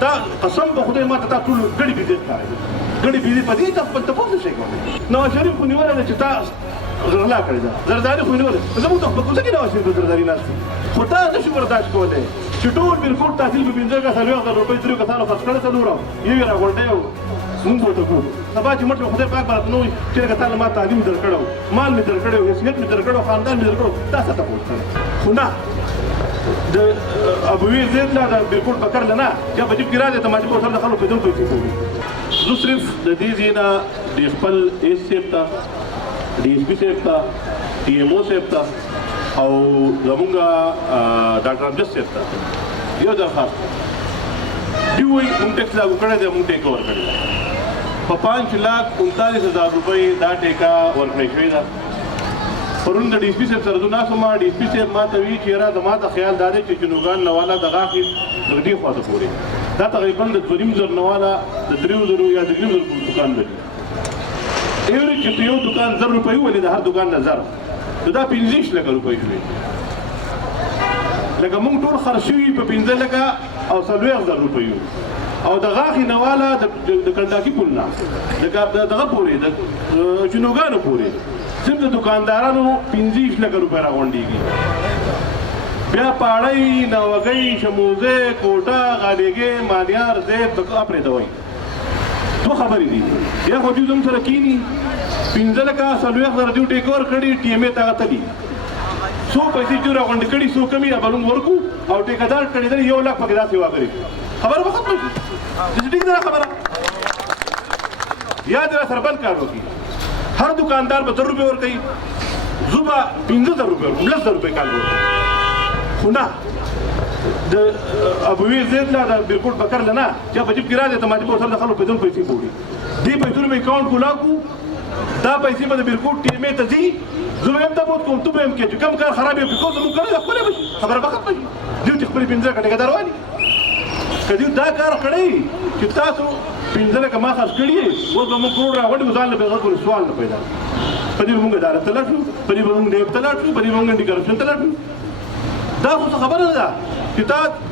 دا قسم په خدای ما ته تا ټول ګړي بيزي ښکاري ګړي بيزي په دې ته خپل تاسو شي کوي نواز شریف خو نیولې ده چې تا غلا کړی دا زرداری خو نیولې زموږ ته په کوڅه کې نواز شریف زرداری ناشته خو تا نشو برداشت کولای چې ټول بالکل تحصیل به 15000 روپۍ تریو کسانو خرڅ کړی څلور یو راغونډه یو مونږ ورته کوو سبا چې مټ خدای پاک برات نو چې لکه تعالی ما تعلیم درکړو مال مې درکړو حیثیت مې درکړو خاندان مې درکړو دا څه ته پوښتنه خو نه د ابوی زید لا بالکل بکر لنا یا په جیب کې راځي ته ما چې په سر د خلکو په دې پیسې کوي زه صرف د دې ځینا د خپل ایس سیفتا D S P صاحب ته T M O صاحب ته او زمونږ ډاکټر امجد صاحب ته یو درخواست دی وایي موږ ټیکس لاګو کړی دی موږ ټیکه ورکړې ده په 5,39,000 روپۍ دا ټیکه ورکړې شوې ده پرون د D S P صاحب سره زه ناست وم D S P صاحب ما ته وایي چې یاره زما ته خیال دا دی چې جنوګان نواله دغه اخر د دې خواته پورې دا تقریبا د 2,500 نواله د 3,000 یا د 3,000 دکان لري ایوري چې یو دکان 1,000 روپۍ ولې د هر دکان نه 1,000 دا 15 لکه روپۍ شوې لکه موږ ټول خرڅ شوي په 15 لکه او 40,000 روپۍ او د غاښې نواله د کنډاکي پل نه دغه پورې د جنوګانو پورې صرف د دکاندارانو 15 لکه روپۍ راغونډېږي بیا پاړۍ نوګۍ شموزې کوټه غالیګې مالیار زید پرېږدوئ دو خبرې دي یا خو دوی زموږ سره کیني 15 لکه 40,000 دوی ټیک ورکړي ټي ایم ای ته هغه تلي څو پیسې چې راغونډې کړي څو کمې به موږ ورکو او ټیکهدار کړي دی 1 لک پکې داسې واګري خبره به ختمه شي ټیک ده خبره یاد را سره بل کار وکړي هر دکاندار به 100 روپۍ ورکوي زه به 15,000 روپۍ ورکوم 10,000 روپۍ کال ورکوم خو نه د ابوی زید لا بالکل بکر لنا یا په جیب کې راځي ته ما چې په سر د خلکو په دې پیسې کوي دې پیسو مې اکاونټ کولاکو دا پیسې به بالکل ټي ایم ای ته ځي زه به هم ته کوم ته به هم کې چې کم کار خراب یې کو زموږ کړی خپل به خبره به ختمه شي دوی خپل 15 کټه درواني کدی دا کار کړی چې تاسو 15 لکه ما خرڅ کړی اوس به موږ کروڑ راغلی ځان له بغیر سوال نه پیدا په دې موږ اداره ته لاړو په دې موږ دې ته لاړو په دې موږ دې کرپشن ته لاړو دا خو خبره ده چې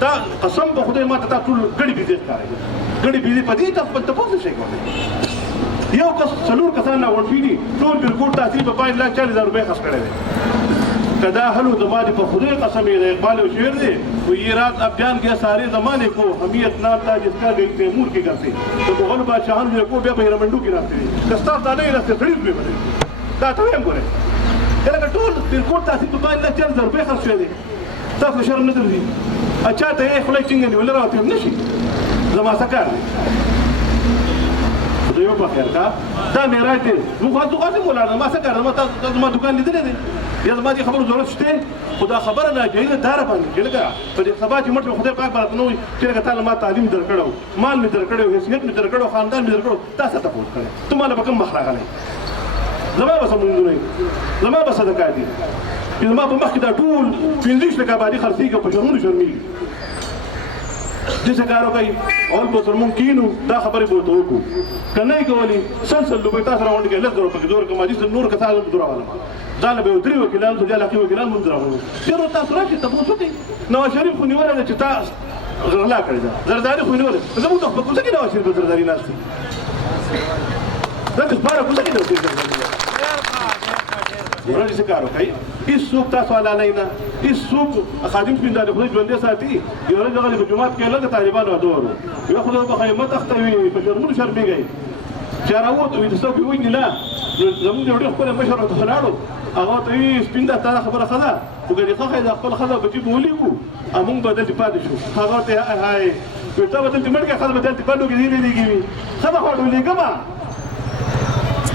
دا قسم په خدای ما ته تا ټول ګړي بيزي ښکاري ګړي بيزي په دې ته خپل تاسو شي کوي یو کس څلور کسان نه ورفي دي ټول بالکل تحصیل په 5,40,000 روپۍ خرڅ کړي دي کدا هلو زمانه په خدای قسم یې اقبال او شعر دی و یہ رات ابیان کے سارے زمانے کو حمیت نام تھا جس کا گئی تیمور کے گھر سے تو مغل بادشاہان کو بیا په رمنډو کې راځي کستا تا نه راځي سړي په باندې دا ته هم ګوره کله ټول بالکل تحصیل په 5,40,000 روپۍ خرڅ کړي دي تاسو شرم نه درځي اچھا ته یې خلای څنګه نیول راوته نشي زما سکار خدای په خیر کا دا مې راځي نو خاصو خاصه مولانا ما سکار ما تاسو ما دکان لیدل دي یا زما دي خبرو ضرورت شته خدا خبره نه جاي دار باندې کېلګه په دې سبا چې مټ خدای پاک برات نو چې لکه تعالی ما تعلیم درکړو مال مې درکړو حیثیت مې درکړو خاندان مې درکړو تاسو ته پوښتنه ته مال به کوم مخ راغلی زما به سمون نه زما به صدقه دي زما په مخ کې دا ټول 15 لکه باندې خرڅېږي په شرمونو شرمېږي دې څه کار وکړي اول په سر مونږ کینو دا خبرې به ورته وکړو که نه یې کولې سلسل لوبې تاسو راغونډې کړئ 10,000 پکې دور کړم حدیث نور کسان هم دور راولم ځان به یو 3 وکیلان خو جلا کې وکیلان مونږ راغلو چېرې تاسو راشئ تپوس وکړئ نواز شریف خو نیولی ده چې تا غلا کړې ده زرداري خو نیولی زموږ په کوڅه کې نواز شریف زرداري ناست دی دا که خپاره کوڅه کې نواز شریف زرداري ورځ څه کار وکړئ هېڅ څوک تاسو حلالوي نه هېڅ څوک خادم سپین دا د خدای ژوندی ساتي یو ورځ هغه په جومات کې لږ طالبانو ادور یو خدای بخښئ مه تښتوي په شرمونو شرمېږئ چې راووتو وي د څوک یې وویني نه زموږ د ډېر خپل مشر ورته ولاړو هغه ورته وي سپین دا تا خبره ښه ده خو که دې خوښه د خپل ښځه بچي به ولیږو او موږ به دلته پاتې شو هغه ورته هاي ته به دلته مړ کړې ښځه به دلته بندو کې ځینې لېږي وي ښه به خو ډولېږمه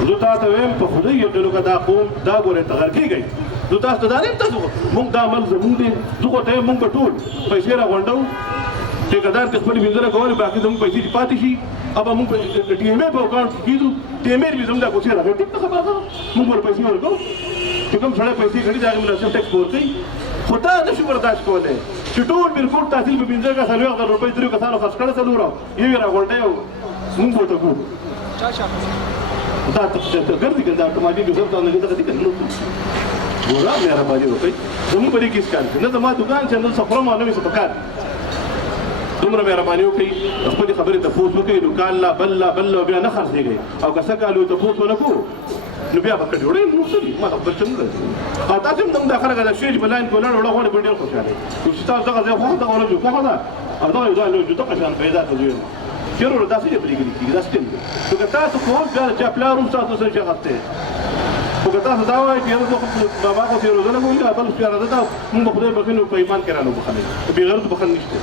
زه تاسو وایم په خدای یقینو که دا قوم دا ګورئ ته غر کېږئ زه تاسو ته دا نه یم تاسو موږ دا عمل زموږ دی زه خو ته یم موږ به ټول پیسې راغونډو ټیکهدار ته خپلې 15 کولې باقي زموږ پیسې چې پاتې شي अब موږ ټي ایم ای په اکاونټ کې کېږو ټي ایم ای به زموږ دا کوڅې راغی ټیک ده خبره ده موږ ور پیسې ورکوو چې کوم سړی پیسې کړي د هغې مناسب ټیکس به ورکوي خو دا نه شو برداشت کولی چې ټول بالکل تحصیل په 15,000 روپۍ 3 کسانو خرڅ کړی څلور یو یې راغونډی او موږ ورته کوو دا ګرځي که دا ټماټي ډوزر ته نه دغه دي که نه ګوره مهرباني وکړئ زموږ په دې کې هېڅ کار نه زما دکان چې نه څه خورم او نه مې څه پکار دومره مهرباني وکړئ خپلې خبرې تپوس وکړئ نو کال لا بل لا بل بیا نه خرڅېږئ او که څه کال تپوس ونه کړو نو بیا به کډوړې موږ څه دي ما ته بل څه نه راځي او تاسو هم دغه خلک د سټېج په لاین کې ولاړ وړه غواړئ به ډېر خوشحاله یو چې تاسو دغه ځای خوښه دغه ورځ خوښه ده او دغه یو ځای لوی دغه شان پیدا ته ځو چیرې داسې نه پرېږدي کېږي داسې نه نو که تاسو کوم بیا د چا پلار هم تاسو سره شغف دی خو که تاسو دا وایئ چې یاره زه بابا خو تېروزه نه کوم بل پیاده ده مونږ به خدای بخښي نو په ایمان کې رانه وبخلئ بېغیرت بخښل نشته